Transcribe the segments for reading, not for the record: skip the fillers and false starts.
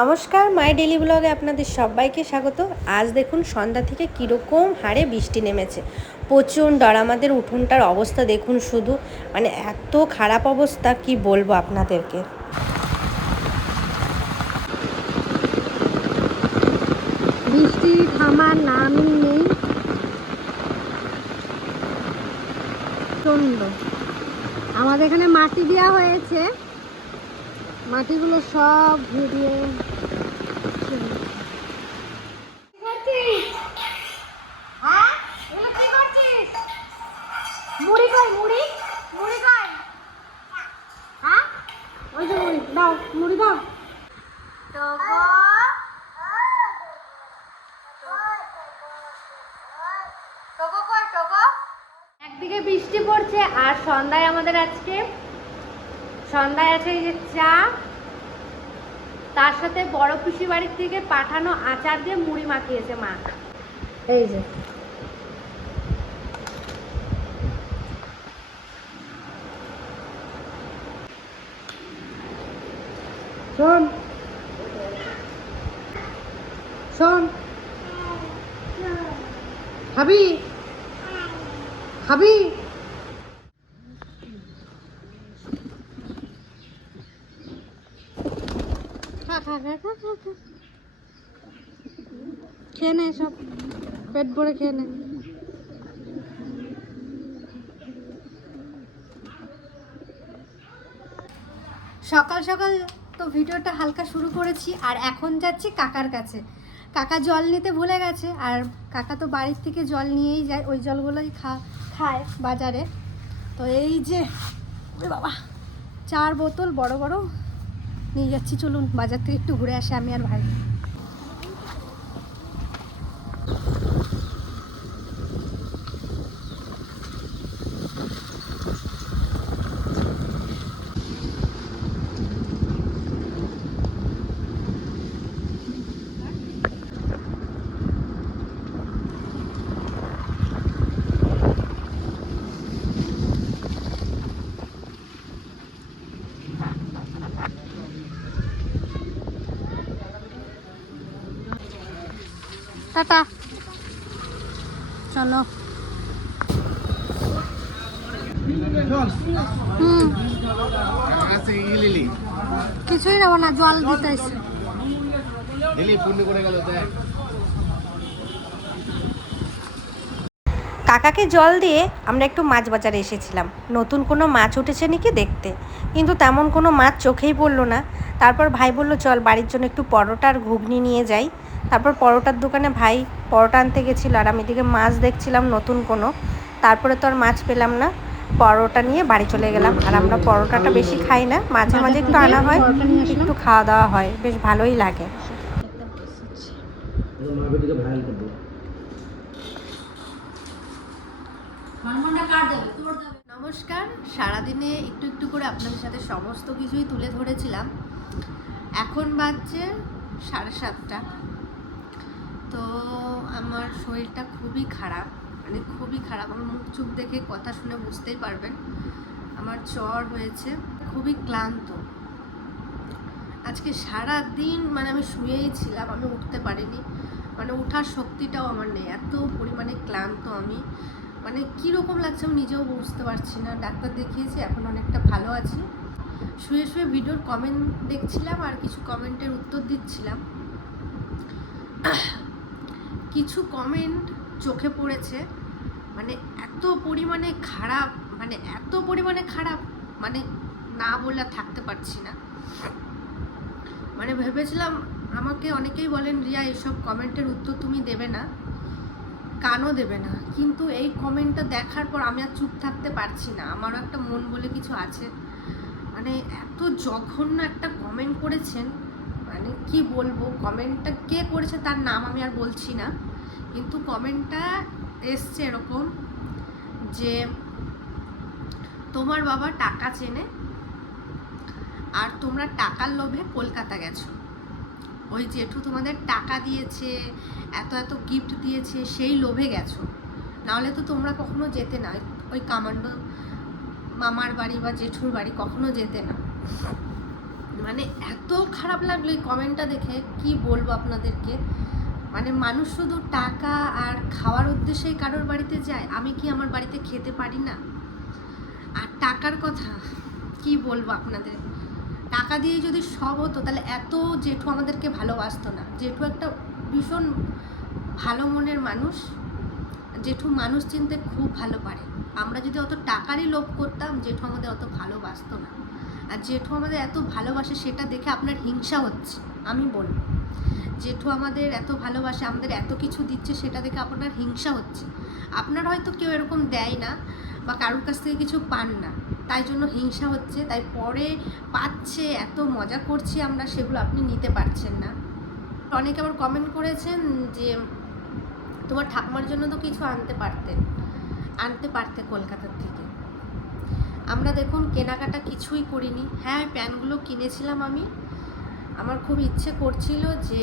নমস্কার, মাই ডেলি ব্লগে আপনাদের সবাইকে স্বাগত। আজ দেখুন সন্ধ্যা থেকে কীরকম হারে বৃষ্টি নেমেছে, প্রচণ্ড। আর আমাদের উঠোনটার অবস্থা দেখুন, শুধু মানে এত খারাপ অবস্থা কি বলবো আপনাদেরকে। বৃষ্টি থামার নামই নেই। প্রচণ্ড। আমাদের এখানে মাটি দেওয়া হয়েছে, মাটিগুলো সব ঘুরিয়ে মুড়ি কই, মুড়ি মুড়ি কই, হ্যাঁ ওই যে মুড়ি দাও, মুড়ি দাও। একদিকে বৃষ্টি পড়ছে আর সন্ধ্যায় আমাদের আজকে সন্ধ্যায় আছে এই যে চা, তার সাথে বড় পিসি বাড়ির থেকে পাঠানো আচার দিয়ে মুড়ি মাখিয়েছে মা। এই যে শোন শোন, খাবি খাবি? খা খা খা খা খা খা, খেয়ে নে সব, পেট ভরে খেয়ে নে। সকাল সকাল তো ভিডিওটা হালকা শুরু করেছি, আর এখন যাচ্ছি কাকার কাছে। কাকা জল নিতে ভুলে গেছে, আর কাকা তো বাড়ির থেকে জল নিয়েই যায়, ওই জলগুলোই খায় বাজারে। তো এই যে বাবা 4 বোতল বড় বড় নিয়ে যাচ্ছি, চলুন বাজার থেকে একটু ঘুরে আসি আমি আর ভাই। টাটা, চলো। কিছুই নেবো না, জল দিতে আসছে। কাকাকে জল দিয়ে আমরা একটু মাছ বাজারে এসেছিলাম, নতুন কোনো মাছ উঠেছে নাকি দেখতে, কিন্তু তেমন কোনো মাছ চোখেই পড়লো না। তারপর ভাই বলল চল বাড়ির জন্য একটু পরোটা আর ঘুগনি নিয়ে যাই। তারপর পরোটার দোকানে ভাই পরোটা আনতে গেছিলো, আর আমি এদিকে মাছ দেখছিলাম নতুন কোনো। তারপরে তো আর মাছ পেলাম না, পরোটা নিয়ে বাড়ি চলে গেলাম। আর আমরা পরোটাটা বেশি খাই না, মাঝে মাঝে একটু আনা হয়, একটু খাওয়া দাওয়া হয়, বেশ ভালোই লাগে। নমস্কার, সারাদিনে একটু একটু করে আপনাদের সাথে সমস্ত কিছুই তুলে ধরেছিলাম। এখন বাজছে 7:30। তো আমার শরীরটা খুবই খারাপ, মানে খুবই খারাপ। আমার মুখ চুপ দেখে কথা শুনে বুঝতেই পারবেন আমার জ্বর হয়েছে, খুবই ক্লান্ত। আজকে সারা দিন মানে আমি শুয়েই ছিলাম, আমি উঠতে পারিনি, মানে ওঠার শক্তিটাও আমার নেই, এত পরিমাণে ক্লান্ত আমি। মানে কীরকম লাগছে আমি নিজেও বুঝতে পারছি না। ডাক্তার দেখিয়েছি, এখন অনেকটা ভালো আছি। শুয়ে শুয়ে ভিডিওর কমেন্ট দেখছিলাম আর কিছু কমেন্টের উত্তর দিচ্ছিলাম। কিছু কমেন্ট চোখে পড়েছে, মানে এত পরিমাণে খারাপ, মানে এত পরিমাণে খারাপ, মানে না বলে থাকতে পারছি না। মানে ভেবেছিলাম, আমাকে অনেকেই বলেন রিয়া এসব কমেন্টের উত্তর তুমি দেবে না, কানও দেবে না, কিন্তু এই কমেন্টটা দেখার পর আমি আর চুপ থাকতে পারছি না। আমারও একটা মন বলে কিছু আছে। মানে এত জঘন্য একটা কমেন্ট করেছেন, মানে কি বলবো। কমেন্টটা কে করেছে তার নাম আমি আর বলছি না, কিন্তু কমেন্টটা এসছে এরকম যে তোমার বাবা টাকা চেনে আর তোমরা টাকার লোভে কলকাতা গেছো, ওই জেঠু তোমাদের টাকা দিয়েছে, এত এত গিফট দিয়েছে, সেই লোভে গেছো, নাহলে তো তোমরা কখনো যেতে না ওই কামান্ডো মামার বাড়ি বা জেঠুর বাড়ি, কখনো যেতে না। মানে এত খারাপ লাগলো এই কমেন্টটা দেখে, কি বলবো আপনাদেরকে। মানে মানুষ শুধু টাকা আর খাওয়ার উদ্দেশ্যেই কারোর বাড়িতে যায়, আমি কি আমার বাড়িতে খেতে পারি না? আর টাকার কথা কি বলবো আপনাদের, টাকা দিয়ে যদি সব হতো তাহলে এত জেঠু আমাদেরকে ভালোবাসতো না। জেঠু একটা ভীষণ ভালো মনের মানুষ, জেঠু মানুষ চিনতে খুব ভালো পারে। আমরা যদি অত টাকারই লোভ করতাম, জেঠু আমাদের অত ভালোবাসতো না। আর জেঠু আমাদের এত ভালোবাসে সেটা দেখে আপনার হিংসা হচ্ছে, আমি বলবো। জেঠু আমাদের এত ভালোবাসে, আমাদের এত কিছু দিচ্ছে, সেটা দেখে আপনার হিংসা হচ্ছে। আপনার হয়তো কেউ এরকম দেয় না বা কারোর কাছ থেকে কিছু পান না, তাই জন্য হিংসা হচ্ছে, তাই পরে পাচ্ছে, এত মজা করছি আমরা, সেগুলো আপনি নিতে পারছেন না। অনেকে আবার কমেন্ট করেছেন যে তোমার ঠাকুমার জন্য তো কিছু আনতে পারতে কলকাতার থেকে। আমরা দেখুন কেনাকাটা কিছুই করিনি। হ্যাঁ, ওই প্যান্টগুলো কিনেছিলাম আমি, আমার খুব ইচ্ছে করছিল যে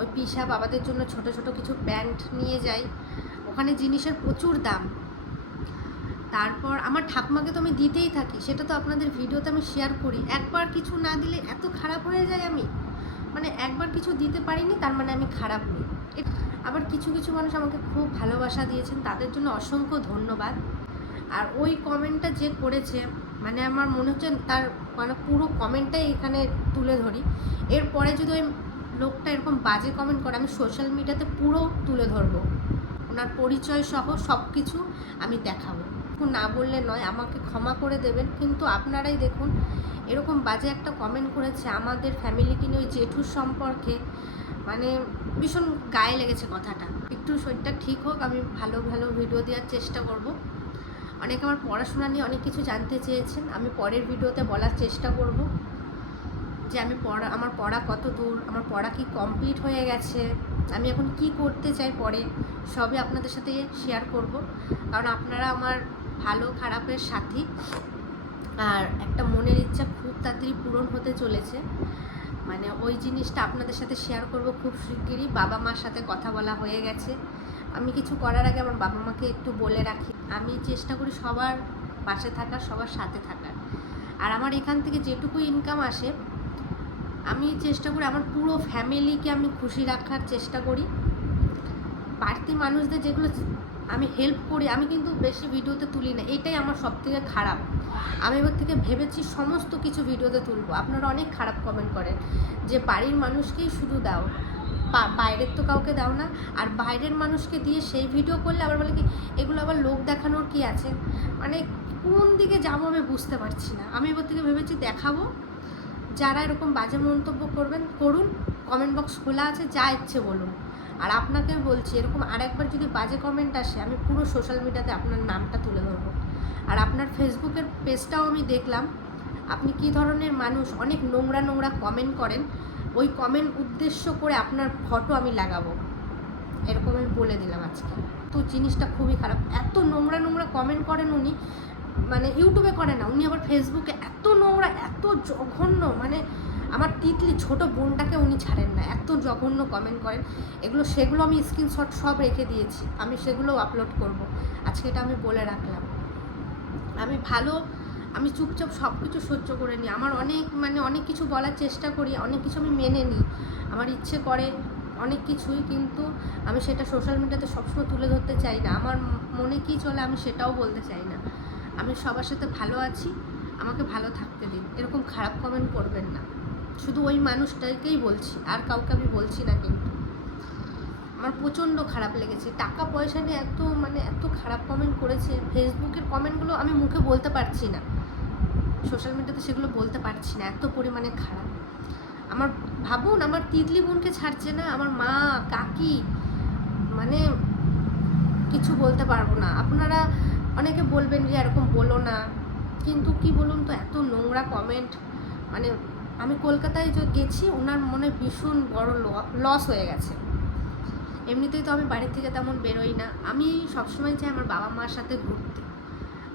ওই পিসা বাবাদের জন্য ছোট ছোট কিছু প্যান্ট নিয়ে যাই, ওখানে জিনিসের প্রচুর দাম। তারপর আমার ঠাকুমাকে তো আমি দিতেই থাকি, সেটা তো আপনাদের ভিডিওতে আমি শেয়ার করি। একবার কিছু না দিলে এত খারাপ হয়ে যায় আমি, মানে একবার কিছু দিতে পারিনি তার মানে আমি খারাপ নই। আবার কিছু কিছু মানুষ আমাকে খুব ভালোবাসা দিয়েছেন, তাদের জন্য অসংখ্য ধন্যবাদ। আর ওই কমেন্টটা যে করেছে, মানে আমার মনে হচ্ছে তার মানে পুরো কমেন্টটাই এখানে তুলে ধরি। এরপরে যদি ওই লোকটা এরকম বাজে কমেন্ট করে, আমি সোশ্যাল মিডিয়াতে পুরো তুলে ধরবো, ওনার পরিচয় সহ সব কিছু আমি দেখাবো। না বললে নয়, আমাকে ক্ষমা করে দেবেন। কিন্তু আপনারাই দেখুন এরকম বাজে একটা কমেন্ট করেছে আমাদের ফ্যামিলিকে নিয়ে, ওই জেঠুর সম্পর্কে। মানে ভীষণ গায়ে লেগেছে কথাটা। একটু শরীরটা ঠিক হোক, আমি ভালো ভালো ভিডিও দেওয়ার চেষ্টা করব। অনেকে আমার পড়াশোনা নিয়ে অনেক কিছু জানতে চেয়েছেন, আমি পরের ভিডিওতে বলার চেষ্টা করব যে আমার পড়া কত দূর, আমার পড়া কি কমপ্লিট হয়ে গেছে, আমি এখন কি করতে চাই পরে, সবই আপনাদের সাথে শেয়ার করব। কারণ আপনারা আমার ভালো খারাপের সাথী, আর একটা মনের ইচ্ছা খুব তাড়াতাড়ি পূরণ হতে চলেছে। মানে ওই জিনিসটা আপনাদের সাথে শেয়ার করব খুব শিগগিরই। বাবা মার সাথে কথা বলা হয়ে গেছে, আমি কিছু করার আগে আমার বাবা মাকে একটু বলে রাখি। আমি চেষ্টা করি সবার পাশে থাকার, সবার সাথে থাকার। আর আমার এখান থেকে যেটুকু ইনকাম আসে, আমি চেষ্টা করি আমার পুরো ফ্যামিলিকে আমি খুশি রাখার চেষ্টা করি। বাড়তি মানুষদের যেগুলো আমি হেল্প করি, আমি কিন্তু বেশি ভিডিওতে তুলি না, এটাই আমার সবথেকে খারাপ। আমি এবার থেকে ভেবেছি সমস্ত কিছু ভিডিওতে তুলবো। আপনারা অনেক খারাপ কমেন্ট করেন যে বাড়ির মানুষকেই শুধু দাও, বাইরের তো কাউকে দাও না। আর বাইরের মানুষকে দিয়ে সেই ভিডিও করলে আবার বলে কি এগুলো আবার লোক দেখানোর কি আছে, মানে কোন দিকে যাবো আমি বুঝতে পারছি না। আমি এবার থেকে ভেবেছি দেখাবো। যারা এরকম বাজে মন্তব্য করবেন করুন, কমেন্ট বক্স খোলা আছে, যা ইচ্ছে বলুন। আর আপনাকে বলছি এরকম আরেকবার যদি বাজে কমেন্ট আসে, আমি পুরো সোশ্যাল মিডিয়াতে আপনার নামটা তুলে ধরবো। আর আপনার ফেসবুকের পেজটাও আমি দেখলাম, আপনি কি ধরনের মানুষ, অনেক নোংরা নোংরা কমেন্ট করেন, ওই কমেন্ট উদ্দেশ্য করে আপনার ফটো আমি লাগাবো, এরকম আমি বলে দিলাম আজকে। তো জিনিসটা খুবই খারাপ, এত নোংরা নোংরা কমেন্ট করেন উনি, মানে ইউটিউবে করে না, উনি আবার ফেসবুকে এত নোংরা, এত জঘন্য, মানে আমার তিতলি ছোট বোনটাকে উনি ছাড়েন না, এত জঘন্য কমেন্ট করেন। সেগুলো আমি স্ক্রিনশট সব রেখে দিয়েছি, আমি সেগুলোও আপলোড করব। আজকে এটা আমি বলে রাখলাম। আমি চুপচাপ সব কিছু সহ্য করে নিই। আমার অনেক কিছু বলার চেষ্টা করি, অনেক কিছু আমি মেনে নিই, আমার ইচ্ছে করে অনেক কিছুই, কিন্তু আমি সেটা সোশ্যাল মিডিয়াতে সবসময় তুলে ধরতে চাই না। আমার মনে কী চলে আমি সেটাও বলতে চাই না। আমি সবার সাথে ভালো আছি, আমাকে ভালো থাকতে দিন। এরকম খারাপ কমেন্ট করবেন না, শুধু ওই মানুষটাকেই বলছি, আর কাউকে আমি বলছি না। কিন্তু আমার প্রচণ্ড খারাপ লেগেছে, টাকা পয়সা নিয়ে এত খারাপ কমেন্ট করেছে। ফেসবুকের কমেন্টগুলো আমি মুখে বলতে পারছি না, সোশ্যাল মিডিয়াতে সেগুলো বলতে পারছি না, এত পরিমাণে খারাপ। ভাবুন, আমার তিতলি বোনকে ছাড়ছে না, আমার মা কাকি, মানে কিছু বলতে পারবো না। আপনারা অনেকে বলবেন যে এরকম বলো না, কিন্তু কি বলুন তো, এত নোংরা কমেন্ট। মানে আমি কলকাতায় যে গেছি, ওনার মনে ভীষণ বড় লস হয়ে গেছে। এমনিতেই তো আমি বাড়ির থেকে তেমন বেরোই না, আমি সবসময় চাই আমার বাবা মার সাথে ঘুরতে।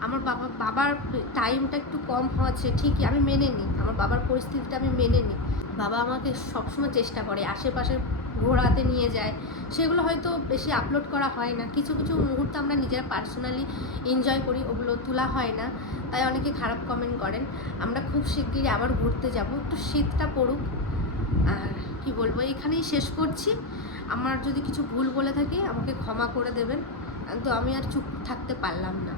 আমার বাবার টাইমটা একটু কম হচ্ছে ঠিকই, আমি মেনে নিই, আমার বাবার পরিস্থিতিটা আমি মেনে নিই। বাবা আমাকে সবসময় চেষ্টা করে আশেপাশের ঘোরাতে নিয়ে যায়, সেগুলো হয়তো বেশি আপলোড করা হয় না। কিছু কিছু মুহূর্ত আমরা নিজেরা পার্সোনালি এনজয় করি, ওগুলো তোলা হয় না, তাই অনেকে খারাপ কমেন্ট করেন। আমরা খুব শিগগিরই আবার ঘুরতে যাব, একটু শীতটা পড়ুক। আর কি বলবো, এখানেই শেষ করছি। আমার যদি কিছু ভুল বলে থাকি আমাকে ক্ষমা করে দেবেন, তো আমি আর চুপ থাকতে পারলাম না।